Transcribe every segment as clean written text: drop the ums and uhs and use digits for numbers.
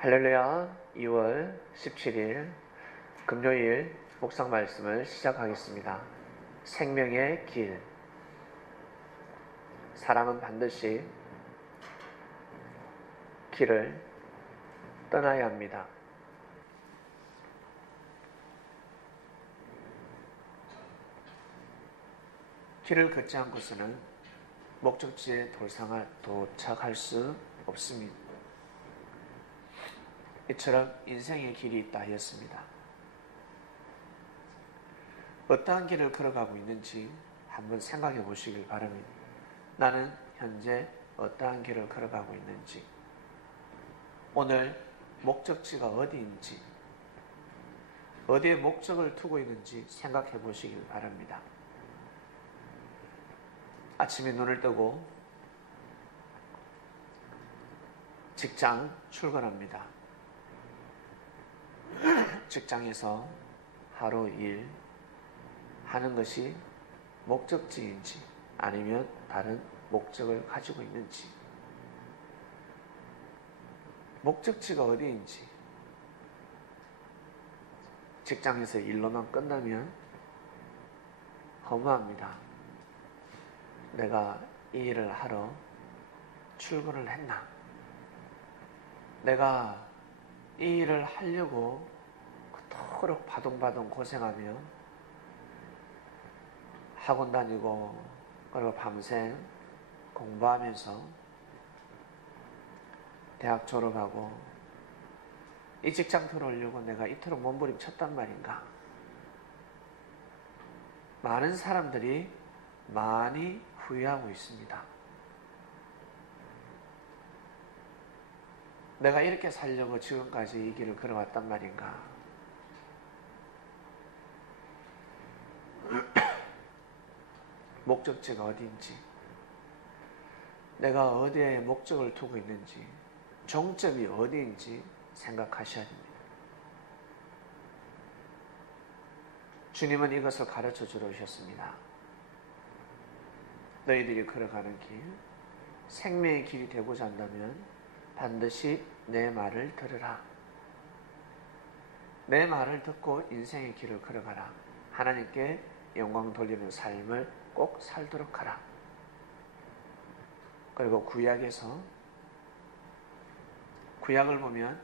할렐루야. 2월 17일 금요일 묵상 말씀을 시작하겠습니다. 생명의 길. 사람은 반드시 길을 떠나야 합니다. 길을 걷지 않고서는 목적지에 도착할 수 없습니다. 이처럼 인생의 길이 있다 하였습니다. 어떠한 길을 걸어가고 있는지 한번 생각해 보시길 바랍니다. 나는 현재 어떠한 길을 걸어가고 있는지, 오늘 목적지가 어디인지, 어디에 목적을 두고 있는지 생각해 보시길 바랍니다. 아침에 눈을 뜨고 직장 출근합니다. 직장에서 하루 일 하는 것이 목적지인지 아니면 다른 목적을 가지고 있는지, 목적지가 어디인지. 직장에서 일로만 끝나면 허무합니다. 내가 이 일을 하러 출근을 했나? 내가 이 일을 하려고 그토록 바둥바둥 고생하며 학원 다니고 그리고 밤새 공부하면서 대학 졸업하고 이 직장 들어오려고 내가 이토록 몸부림쳤단 말인가? 많은 사람들이 많이 후회하고 있습니다. 내가 이렇게 살려고 지금까지 이 길을 걸어왔단 말인가? 목적지가 어디인지, 내가 어디에 목적을 두고 있는지, 종점이 어디인지 생각하셔야 됩니다. 주님은 이것을 가르쳐 주러 오셨습니다. 너희들이 걸어가는 길, 생명의 길이 되고자 한다면 반드시 내 말을 들으라. 내 말을 듣고 인생의 길을 걸어가라. 하나님께 영광 돌리는 삶을 꼭 살도록 하라. 그리고 구약을 보면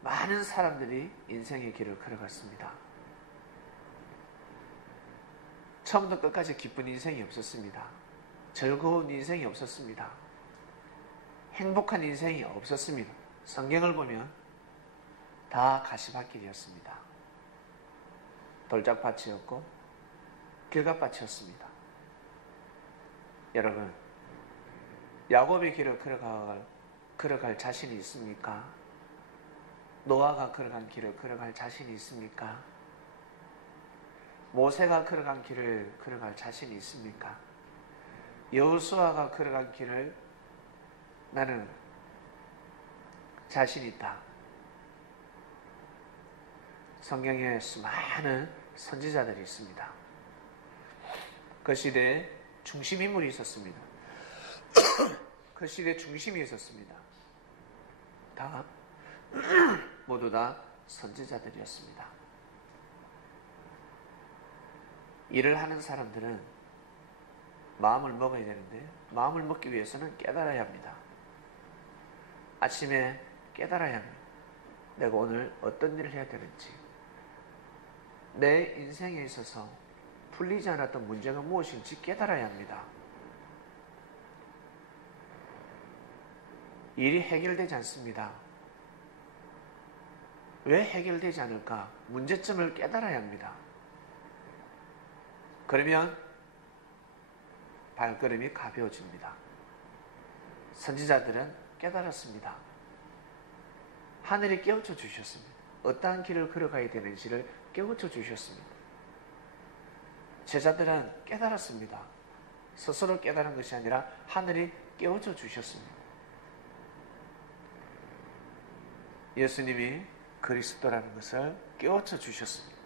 많은 사람들이 인생의 길을 걸어갔습니다. 처음부터 끝까지 기쁜 인생이 없었습니다. 즐거운 인생이 없었습니다. 행복한 인생이 없었습니다. 성경을 보면 다 가시밭길이었습니다. 돌짝밭이었고 길갓밭이었습니다. 여러분, 야곱의 길을 걸어갈 자신이 있습니까? 노아가 걸어간 길을 걸어갈 자신이 있습니까? 모세가 걸어간 길을 걸어갈 자신이 있습니까? 여호수아가 걸어간 길을 나는 자신 있다. 성경에 수많은 선지자들이 있습니다. 그 시대에 중심인물이 있었습니다. 그 시대에 중심이 있었습니다. 모두 다 선지자들이었습니다. 일을 하는 사람들은 마음을 먹어야 되는데, 마음을 먹기 위해서는 깨달아야 합니다. 아침에 깨달아야 합니다. 내가 오늘 어떤 일을 해야 되는지, 내 인생에 있어서 풀리지 않았던 문제가 무엇인지 깨달아야 합니다. 일이 해결되지 않습니다. 왜 해결되지 않을까? 문제점을 깨달아야 합니다. 그러면 발걸음이 가벼워집니다. 선지자들은 깨달았습니다. 하늘이 깨우쳐 주셨습니다. 어떠한 길을 걸어가야 되는지를 깨우쳐 주셨습니다. 제자들은 깨달았습니다. 스스로 깨달은 것이 아니라 하늘이 깨우쳐 주셨습니다. 예수님이 그리스도라는 것을 깨우쳐 주셨습니다.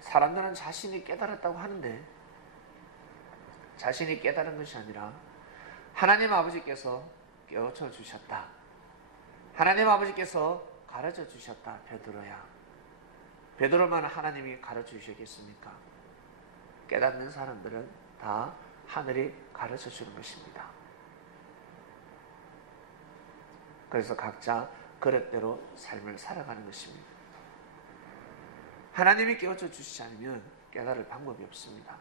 사람들은 자신이 깨달았다고 하는데 자신이 깨달은 것이 아니라 하나님 아버지께서 깨우쳐 주셨다. 하나님 아버지께서 가르쳐 주셨다. 베드로야. 베드로만 하나님이 가르쳐 주시겠습니까? 깨닫는 사람들은 다 하늘이 가르쳐 주는 것입니다. 그래서 각자 그릇대로 삶을 살아가는 것입니다. 하나님이 깨우쳐 주시지 않으면 깨달을 방법이 없습니다.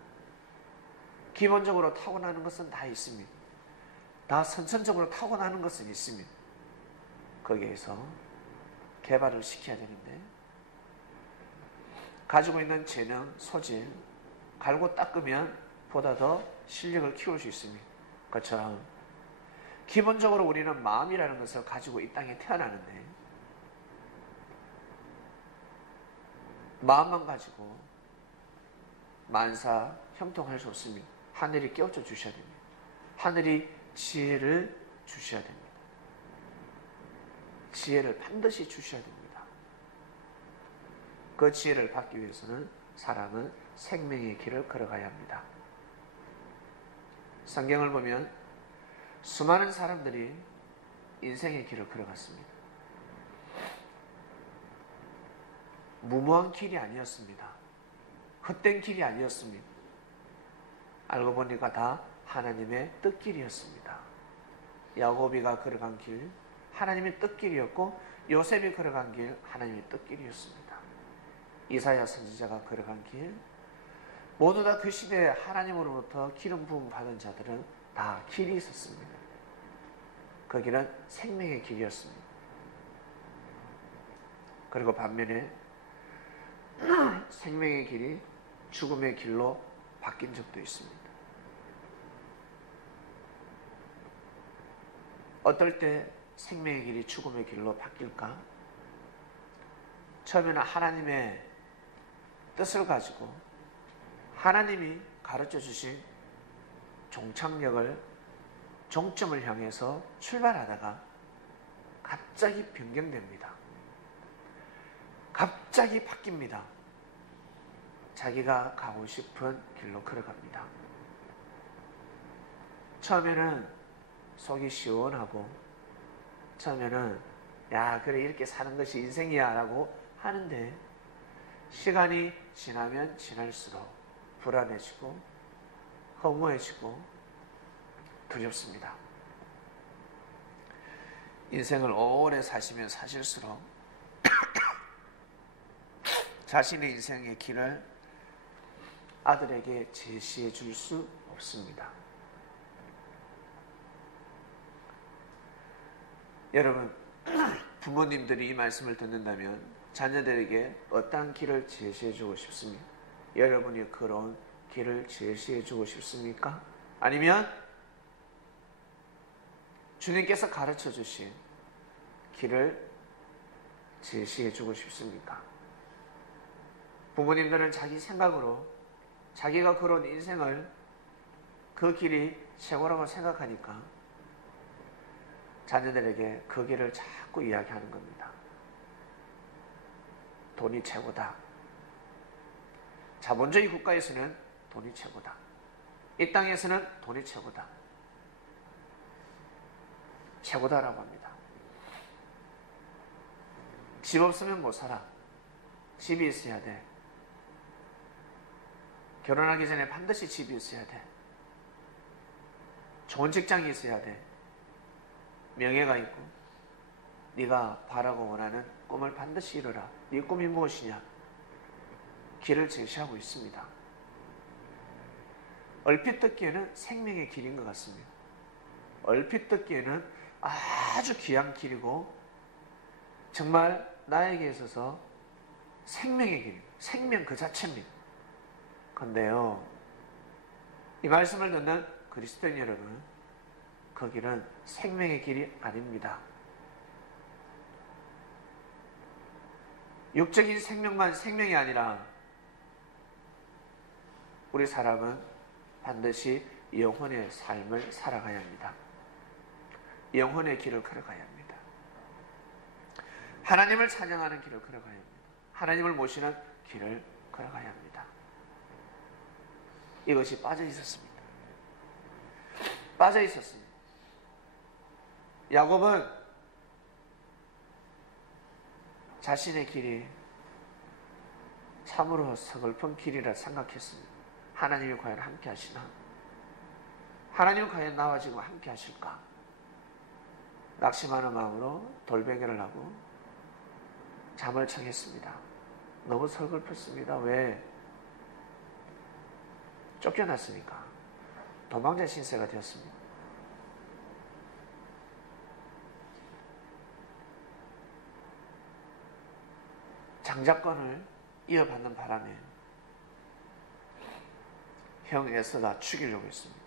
기본적으로 타고나는 것은 다 있습니다. 다 선천적으로 타고나는 것은 있습니다. 거기에서 개발을 시켜야 되는데, 가지고 있는 재능, 소질, 갈고 닦으면 보다 더 실력을 키울 수 있습니다. 그것처럼 기본적으로 우리는 마음이라는 것을 가지고 이 땅에 태어나는데, 마음만 가지고 만사 형통할 수 없습니다. 하늘이 깨우쳐 주셔야 됩니다. 하늘이 지혜를 주셔야 됩니다. 지혜를 반드시 주셔야 됩니다. 그 지혜를 받기 위해서는 사람은 생명의 길을 걸어가야 합니다. 성경을 보면 수많은 사람들이 인생의 길을 걸어갔습니다. 무모한 길이 아니었습니다. 헛된 길이 아니었습니다. 알고 보니까 다 하나님의 뜻길이었습니다. 야고비가 걸어간 길, 하나님의 뜻길이었고, 요셉이 걸어간 길, 하나님의 뜻길이었습니다. 이사야 선지자가 걸어간 길, 모두 다 그 시대에 하나님으로부터 기름 부음 받은 자들은 다 길이 있었습니다. 그 길은 생명의 길이었습니다. 그리고 반면에 생명의 길이 죽음의 길로 바뀐 적도 있습니다. 어떨 때 생명의 길이 죽음의 길로 바뀔까? 처음에는 하나님의 뜻을 가지고 하나님이 가르쳐 주신 종착역을, 종점을 향해서 출발하다가 갑자기 변경됩니다. 갑자기 바뀝니다. 자기가 가고 싶은 길로 걸어갑니다. 처음에는 속이 시원하고, 처음에는 야 그래 이렇게 사는 것이 인생이야 라고 하는데, 시간이 지나면 지날수록 불안해지고 허무해지고 두렵습니다. 인생을 오래 사시면 사실수록 자신의 인생의 길을 아들에게 제시해 줄 수 없습니다. 여러분, 부모님들이 이 말씀을 듣는다면 자녀들에게 어떠한 길을 제시해 주고 싶습니까? 여러분이 걸어온 길을 제시해 주고 싶습니까? 아니면 주님께서 가르쳐 주신 길을 제시해 주고 싶습니까? 부모님들은 자기 생각으로 자기가 걸어온 인생을 그 길이 최고라고 생각하니까 자녀들에게 그 길을 자꾸 이야기하는 겁니다. 돈이 최고다. 자본주의 국가에서는 돈이 최고다. 이 땅에서는 돈이 최고다. 최고다라고 합니다. 집 없으면 못 살아. 집이 있어야 돼. 결혼하기 전에 반드시 집이 있어야 돼. 좋은 직장이 있어야 돼. 명예가 있고, 네가 바라고 원하는 꿈을 반드시 이루라. 네 꿈이 무엇이냐? 길을 제시하고 있습니다. 얼핏 듣기에는 생명의 길인 것 같습니다. 얼핏 듣기에는 아주 귀한 길이고 정말 나에게 있어서 생명의 길, 생명 그 자체입니다. 그런데요, 이 말씀을 듣는 그리스도인 여러분, 그 길은 생명의 길이 아닙니다. 육적인 생명만 생명이 아니라 우리 사람은 반드시 영혼의 삶을 살아가야 합니다. 영혼의 길을 걸어가야 합니다. 하나님을 찬양하는 길을 걸어가야 합니다. 하나님을 모시는 길을 걸어가야 합니다. 이것이 빠져 있었습니다. 빠져 있었습니다. 야곱은 자신의 길이 참으로 서글픈 길이라 생각했습니다. 하나님이 과연 함께 하시나? 하나님은 과연 나와 지금 함께 하실까? 낙심하는 마음으로 돌베개를 하고 잠을 청했습니다. 너무 서글펐습니다. 왜? 쫓겨났으니까. 도망자 신세가 되었습니다. 장자권을 이어받는 바람에 형 에서가 죽이려고 했습니다.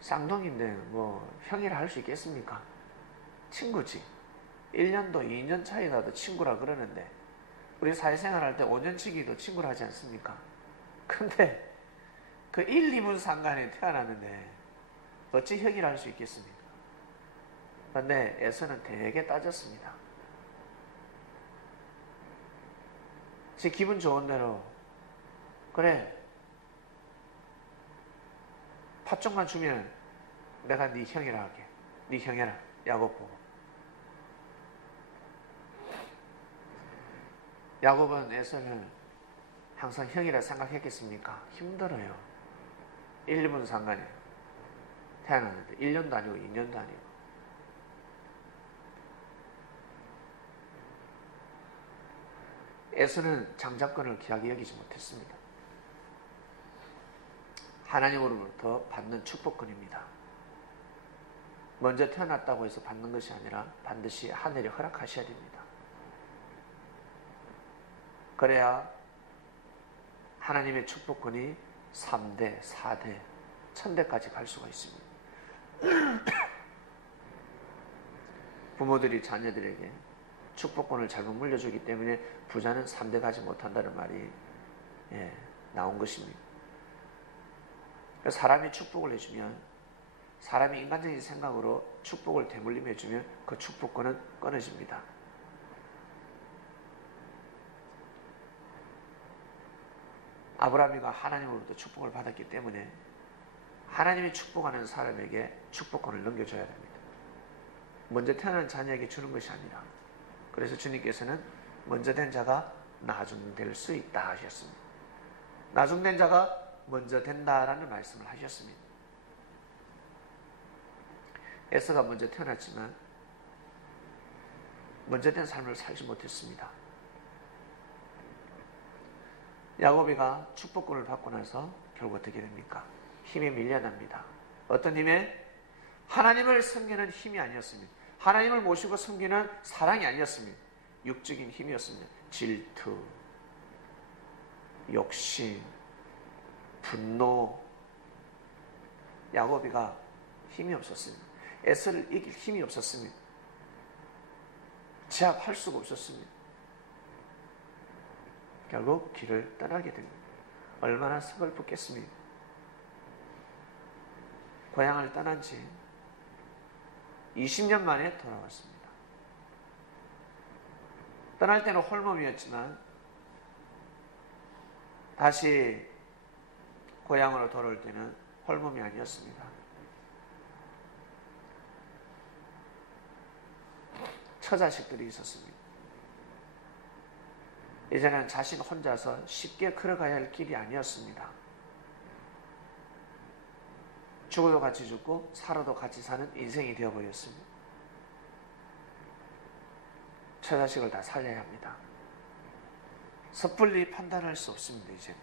쌍둥이인데 뭐 형이라 할 수 있겠습니까? 친구지. 1년도 2년 차이 나도 친구라 그러는데 우리 사회생활 할 때 5년치기도 친구라 하지 않습니까? 근데 그 1, 2분 상간에 태어났는데 어찌 형이라 할 수 있겠습니까? 근데 에서는 되게 따졌습니다. 제 기분 좋은 대로 그래 팥종만 주면 내가 네 형이라 할게. 네 형이라. 야곱 보고. 야곱은 에서를 항상 형이라 생각했겠습니까? 힘들어요. 1, 2분 상관에 태어났는데 1년도 아니고 2년도 아니고. 에서는 장자권을 귀하게 여기지 못했습니다. 하나님으로부터 받는 축복권입니다. 먼저 태어났다고 해서 받는 것이 아니라 반드시 하늘이 허락하셔야 됩니다. 그래야 하나님의 축복권이 3대, 4대, 1000대까지 갈 수가 있습니다. 부모들이 자녀들에게 축복권을 잘못 물려주기 때문에 부자는 3대 가지 못한다는 말이 나온 것입니다. 사람이 축복을 해주면 사람이 인간적인 생각으로 축복을 대물림 해주면 그 축복권은 끊어집니다. 아브라함이가 하나님으로부터 축복을 받았기 때문에 하나님이 축복하는 사람에게 축복권을 넘겨줘야 됩니다. 먼저 태어난 자녀에게 주는 것이 아니라. 그래서 주님께서는 먼저 된 자가 나중될 수 있다 하셨습니다. 나중된 자가 먼저 된다라는 말씀을 하셨습니다. 에서가 먼저 태어났지만 먼저 된 삶을 살지 못했습니다. 야곱이가 축복권을 받고 나서 결국 어떻게 됩니까? 힘에 밀려납니다. 어떤 힘에? 하나님을 섬기는 힘이 아니었습니다. 하나님을 모시고 섬기는 사랑이 아니었습니다. 육적인 힘이었습니다. 질투, 욕심, 분노. 야곱이가 힘이 없었습니다. 에서를 이길 힘이 없었습니다. 제압할 수가 없었습니다. 결국 길을 떠나게 됩니다. 얼마나 서글프겠습니까? 고향을 떠난 지 20년 만에 돌아왔습니다. 떠날 때는 홀몸이었지만 다시 고향으로 돌아올 때는 홀몸이 아니었습니다. 처자식들이 있었습니다. 이제는 자신 혼자서 쉽게 걸어가야 할 길이 아니었습니다. 죽어도 같이 죽고 살아도 같이 사는 인생이 되어버렸습니다. 처자식을 다 살려야 합니다. 섣불리 판단할 수 없습니다. 이제는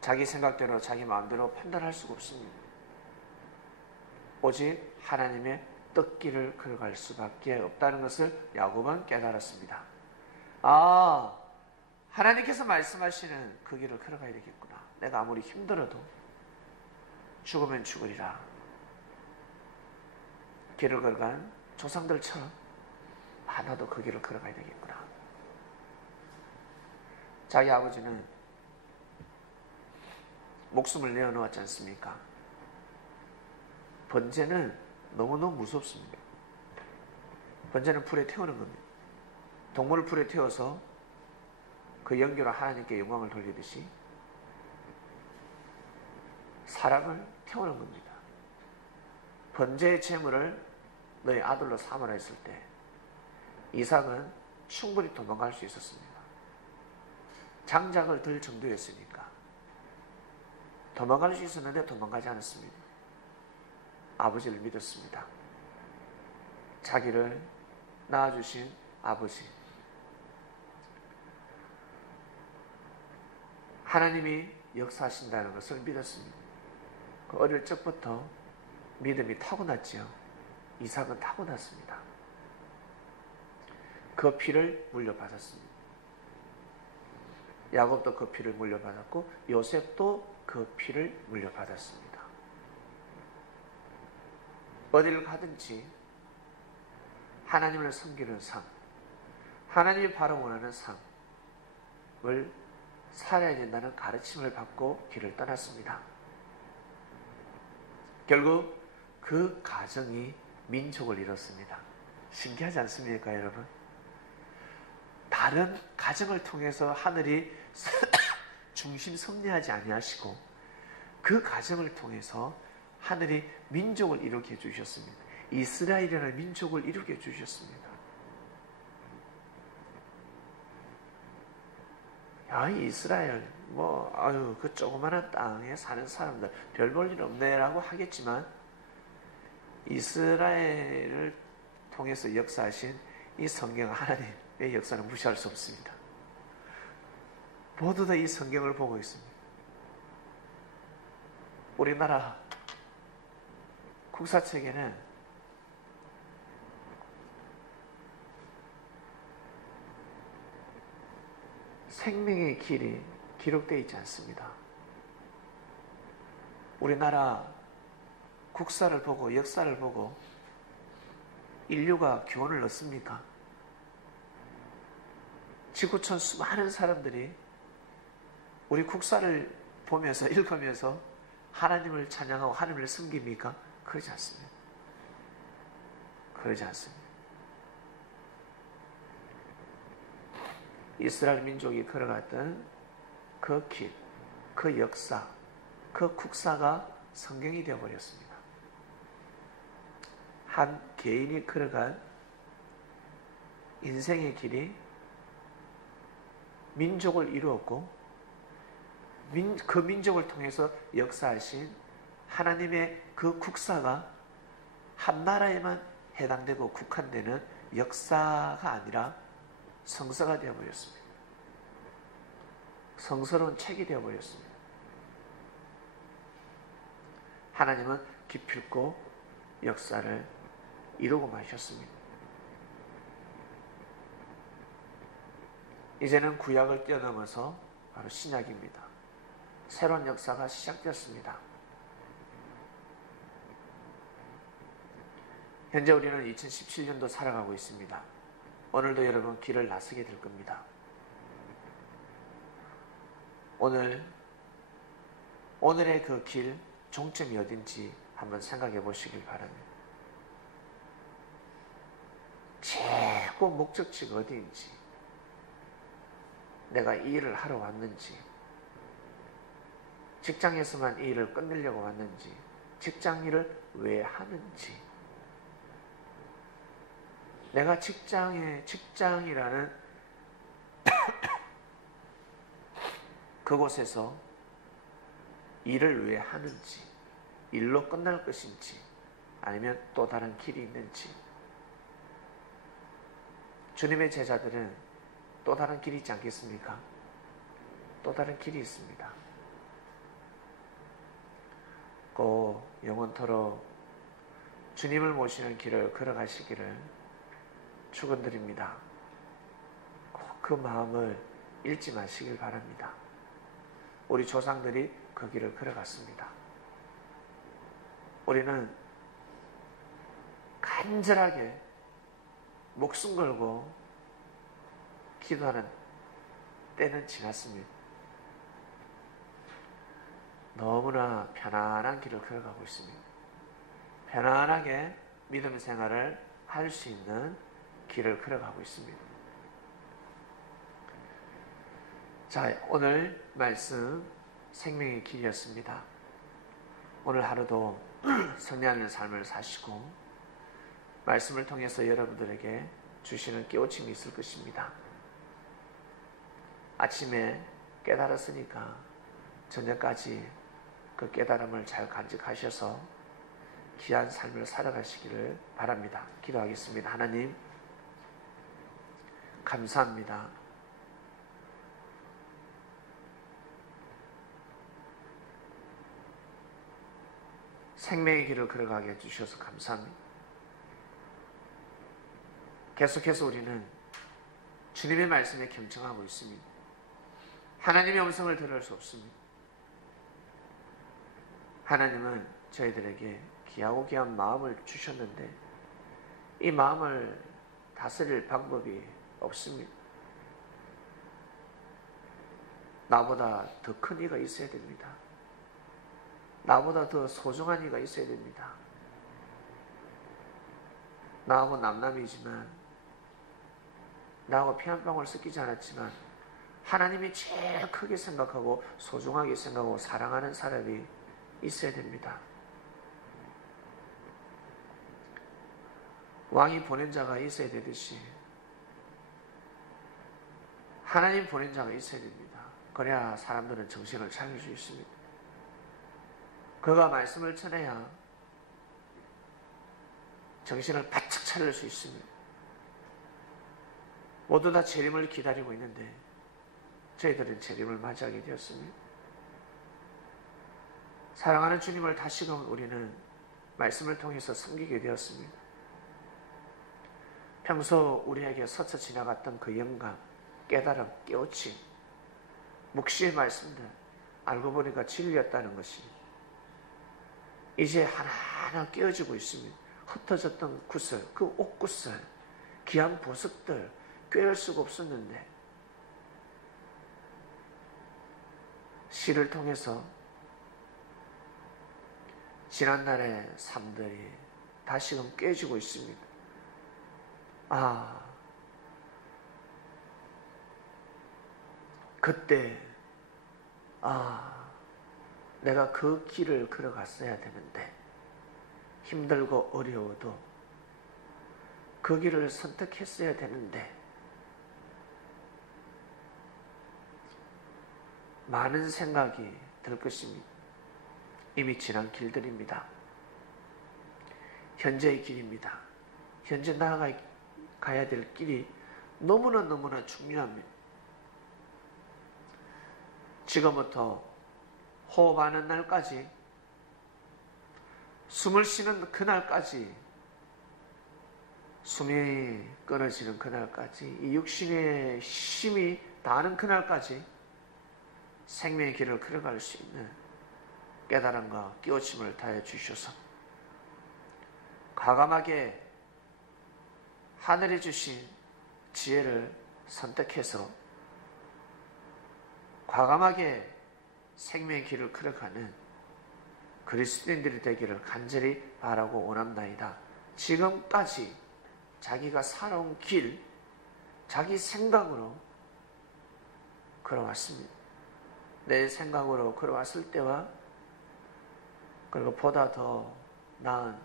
자기 생각대로 자기 마음대로 판단할 수가 없습니다. 오직 하나님의 뜻길을 걸어갈 수밖에 없다는 것을 야곱은 깨달았습니다. 아, 하나님께서 말씀하시는 그 길을 걸어가야 되겠구나. 내가 아무리 힘들어도 죽으면 죽으리라. 길을 걸어간 조상들처럼 나도 그 길을 걸어가야 되겠구나. 자기 아버지는 목숨을 내어놓았지 않습니까? 번제는 너무너무 무섭습니다. 번제는 불에 태우는 겁니다. 동물을 불에 태워서 그 연기로 하나님께 영광을 돌리듯이 사람을 태우는 겁니다. 번제의 제물을 너의 아들로 삼으라 했을 때 이삭은 충분히 도망갈 수 있었습니다. 장작을 들 정도였으니까 도망갈 수 있었는데 도망가지 않았습니다. 아버지를 믿었습니다. 자기를 낳아주신 아버지, 하나님이 역사하신다는 것을 믿었습니다. 그 어릴 적부터 믿음이 타고났지요. 이삭은 타고났습니다. 그 피를 물려받았습니다. 야곱도 그 피를 물려받았고 요셉도 그 피를 물려받았습니다. 어디를 가든지 하나님을 섬기는 삶, 하나님이 바로 원하는 삶을 살아야 된다는 가르침을 받고 길을 떠났습니다. 결국 그 가정이 민족을 이뤘습니다. 신기하지 않습니까, 여러분? 다른 가정을 통해서 하늘이 중심 섭리하지 아니하시고 그 가정을 통해서 하늘이 민족을 이루게 해주셨습니다. 이스라엘이라는 민족을 이루게 해주셨습니다. 야, 이스라엘 그 조그마한 땅에 사는 사람들 별 볼 일 없네라고 하겠지만 이스라엘을 통해서 역사하신 이 성경 하나님의 역사는 무시할 수 없습니다. 모두 다 이 성경을 보고 있습니다. 우리나라 국사책에는 생명의 길이 기록되어 있지 않습니다. 우리나라 국사를 보고 역사를 보고 인류가 교훈을 얻습니까? 지구촌 수많은 사람들이 우리 국사를 보면서 읽으면서 하나님을 찬양하고 하나님을 섬깁니까? 그러지 않습니다. 그러지 않습니다. 이스라엘 민족이 걸어갔던 그 길, 그 역사, 그 국사가 성경이 되어버렸습니다. 한 개인이 걸어간 인생의 길이 민족을 이루었고 그 민족을 통해서 역사하신 하나님의 그 국사가 한 나라에만 해당되고 국한되는 역사가 아니라 성서가 되어버렸습니다. 성스러운 책이 되어버렸습니다. 하나님은 기필코 역사를 이루고 마셨습니다. 이제는 구약을 뛰어넘어서 바로 신약입니다. 새로운 역사가 시작되었습니다. 현재 우리는 2017년도 살아가고 있습니다. 오늘도 여러분 길을 나서게 될 겁니다. 오늘의 그 길 종점이 어딘지 한번 생각해 보시길 바랍니다. 최고 목적지가 어디인지, 내가 이 일을 하러 왔는지, 직장에서만 이 일을 끝내려고 왔는지, 직장 일을 왜 하는지, 내가 직장이라는 그곳에서 일을 왜 하는지, 일로 끝날 것인지, 아니면 또 다른 길이 있는지. 주님의 제자들은 또 다른 길이 있지 않겠습니까? 또 다른 길이 있습니다. 꼭 영원토록 주님을 모시는 길을 걸어가시기를 축원드립니다. 꼭 그 마음을 잃지 마시길 바랍니다. 우리 조상들이 그 길을 걸어갔습니다. 우리는 간절하게 목숨 걸고 기도하는 때는 지났습니다. 너무나 편안한 길을 걸어가고 있습니다. 편안하게 믿음 생활을 할 수 있는 길을 걸어가고 있습니다. 자, 오늘 말씀 생명의 길이었습니다. 오늘 하루도 승리하는 삶을 사시고 말씀을 통해서 여러분들에게 주시는 깨우침이 있을 것입니다. 아침에 깨달았으니까 저녁까지 그 깨달음을 잘 간직하셔서 귀한 삶을 살아가시기를 바랍니다. 기도하겠습니다. 하나님, 감사합니다. 생명의 길을 걸어가게 해주셔서 감사합니다. 계속해서 우리는 주님의 말씀에 경청하고 있습니다. 하나님의 음성을 들을 수 없습니다. 하나님은 저희들에게 귀하고 귀한 마음을 주셨는데 이 마음을 다스릴 방법이 없습니다. 나보다 더 큰 이가 있어야 됩니다. 나보다 더 소중한 이가 있어야 됩니다. 나하고 남남이지만 나하고 피 한 방울 섞이지 않았지만 하나님이 제일 크게 생각하고 소중하게 생각하고 사랑하는 사람이 있어야 됩니다. 왕이 보낸 자가 있어야 되듯이 하나님 보낸 자가 있어야 됩니다. 그래야 사람들은 정신을 차릴 수 있습니다. 그가 말씀을 전해야 정신을 바짝 차릴 수 있습니다. 모두 다 재림을 기다리고 있는데 저희들은 재림을 맞이하게 되었습니다. 사랑하는 주님을 다시금 우리는 말씀을 통해서 섬기게 되었습니다. 평소 우리에게 스쳐 지나갔던 그 영감, 깨달음, 깨우침, 묵시의 말씀들 알고 보니까 진리였다는 것이 이제 하나하나 깨어지고 있습니다. 흩어졌던 구슬, 그 옷구슬, 귀한 보석들 꿰을 수가 없었는데 시를 통해서 지난날의 삶들이 다시금 깨지고 있습니다. 그때 내가 그 길을 걸어갔어야 되는데 힘들고 어려워도 그 길을 선택했어야 되는데 많은 생각이 들 것입니다. 이미 지난 길들입니다. 현재의 길입니다. 현재 나아가야 될 길이 너무나 중요합니다. 지금부터 호흡하는 날까지, 숨을 쉬는 그날까지, 숨이 끊어지는 그날까지, 이 육신의 힘이 다하는 그날까지 생명의 길을 걸어갈 수 있는 깨달음과 깨우침을 다해 주셔서 과감하게 하늘이 주신 지혜를 선택해서 과감하게 생명의 길을 걸어가는 그리스도인들이 되기를 간절히 바라고 원합나이다. 지금까지 자기가 살아온 길, 자기 생각으로 걸어왔습니다. 내 생각으로 걸어왔을 때와 그리고 보다 더 나은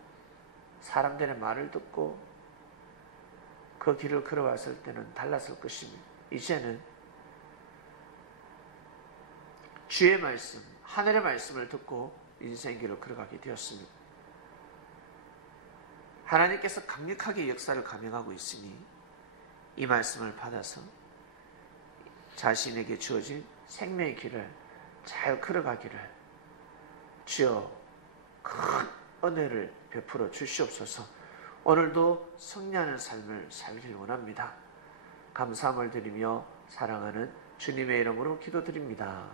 사람들의 말을 듣고 그 길을 걸어왔을 때는 달랐을 것입니다. 이제는 주의 말씀, 하늘의 말씀을 듣고 인생의 길을 걸어가게 되었습니다. 하나님께서 강력하게 역사를 감행하고 있으니 이 말씀을 받아서 자신에게 주어진 생명의 길을 잘 걸어가기를 주여 큰 은혜를 베풀어 주시옵소서. 오늘도 승리하는 삶을 살길 원합니다. 감사함을 드리며 사랑하는 주님의 이름으로 기도드립니다.